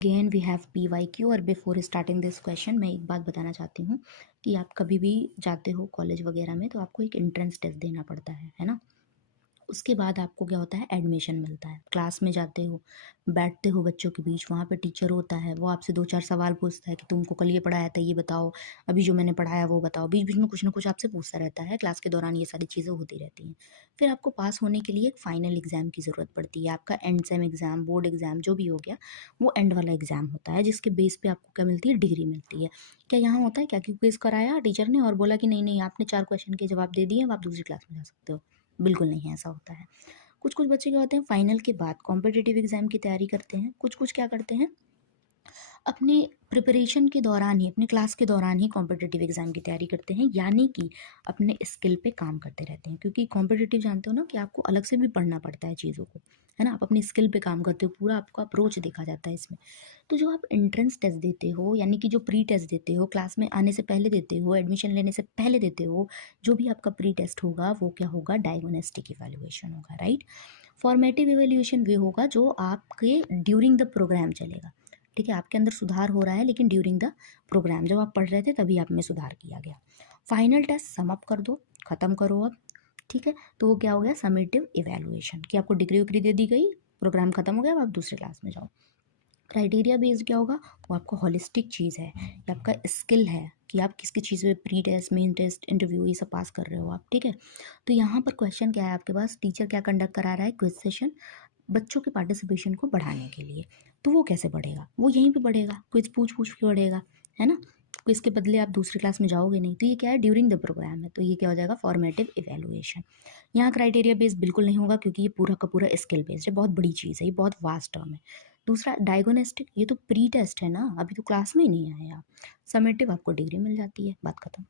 Again we have PYQ। और before starting this question मैं एक बात बताना चाहती हूँ कि आप कभी भी जाते हो कॉलेज वगैरह में तो आपको एक एंट्रेंस टेस्ट देना पड़ता है ना। उसके बाद आपको क्या होता है, एडमिशन मिलता है। क्लास में जाते हो, बैठते हो बच्चों के बीच, वहाँ पे टीचर होता है, वो आपसे 2-4 सवाल पूछता है कि तुमको कल ये पढ़ाया था ये बताओ, अभी जो मैंने पढ़ाया वो बताओ। बीच बीच में कुछ ना कुछ आपसे पूछता रहता है। क्लास के दौरान ये सारी चीज़ें होती रहती हैं। फिर आपको पास होने के लिए एक फाइनल एग्ज़ाम की ज़रूरत पड़ती है। आपका and same exam, board exam जो भी हो गया, वो एंड वाला एग्ज़ाम होता है, जिसके बेस पे आपको क्या मिलती है, डिग्री मिलती है। क्या यहाँ होता है क्या कि क्विज़ कराया टीचर ने और बोला कि नहीं नहीं आपने 4 क्वेश्चन के जवाब दे दिए, अब आप दूसरी क्लास में जा सकते हो? बिल्कुल नहीं ऐसा होता है। कुछ कुछ बच्चे क्या होते हैं, फाइनल के बाद कॉम्पिटिटिव एग्जाम की तैयारी करते हैं। कुछ कुछ क्या करते हैं, अपने प्रिपरेशन के दौरान ही, अपने क्लास के दौरान ही कॉम्पिटिटिव एग्जाम की तैयारी करते हैं, यानी कि अपने स्किल पे काम करते रहते हैं। क्योंकि कॉम्पिटिटिव जानते हो ना कि आपको अलग से भी पढ़ना पड़ता है चीज़ों को, है ना। आप अपनी स्किल पे काम करते हो, पूरा आपका अप्रोच देखा जाता है इसमें। तो जो आप एंट्रेंस टेस्ट देते हो, यानी कि जो प्री टेस्ट देते हो, क्लास में आने से पहले देते हो, एडमिशन लेने से पहले देते हो, जो भी आपका प्री टेस्ट होगा वो क्या होगा, डायग्नोस्टिक इवैल्यूएशन होगा, राइट। फॉर्मेटिव इवैल्यूएशन वे होगा जो आपके ड्यूरिंग द प्रोग्राम चलेगा। ठीक है, आपके अंदर सुधार हो रहा है लेकिन ड्यूरिंग द प्रोग्राम, जब आप पढ़ रहे थे तभी आप में सुधार किया गया। फाइनल टेस्ट सम अप कर दो, खत्म करो अब। ठीक है, तो वो क्या हो गया, समेटिव इवैल्यूएशन, कि आपको डिग्री उग्री दे दी गई, प्रोग्राम खत्म हो गया, अब आप दूसरे क्लास में जाओ। क्राइटेरिया बेस्ड क्या होगा, वो आपका होलिस्टिक चीज़ है, ये आपका स्किल है कि आप किस किस चीज़ में pre test, main test, interview ये सब पास कर रहे हो आप। ठीक है, तो यहाँ पर क्वेश्चन क्या है आपके पास, टीचर क्या कंडक्ट करा रहा है, क्विज सेशन, बच्चों के पार्टिसिपेशन को बढ़ाने के लिए। तो वो कैसे बढ़ेगा, वो यहीं पे बढ़ेगा, क्विज पूछ पूछ के बढ़ेगा, है ना। क्विज के बदले आप दूसरी क्लास में जाओगे नहीं, तो ये क्या है, ड्यूरिंग द प्रोग्राम है, तो ये क्या हो जाएगा, फॉर्मेटिव इवैल्यूएशन। यहाँ क्राइटेरिया बेस्ड बिल्कुल नहीं होगा क्योंकि ये पूरा का पूरा स्किल बेस्ड है, बहुत बड़ी चीज़ है, ये बहुत वास्ट टर्म है। दूसरा डायग्नोस्टिक, ये तो प्री टेस्ट है ना, अभी तो क्लास में ही नहीं आए आप। समेटिव आपको डिग्री मिल जाती है, बात खत्म।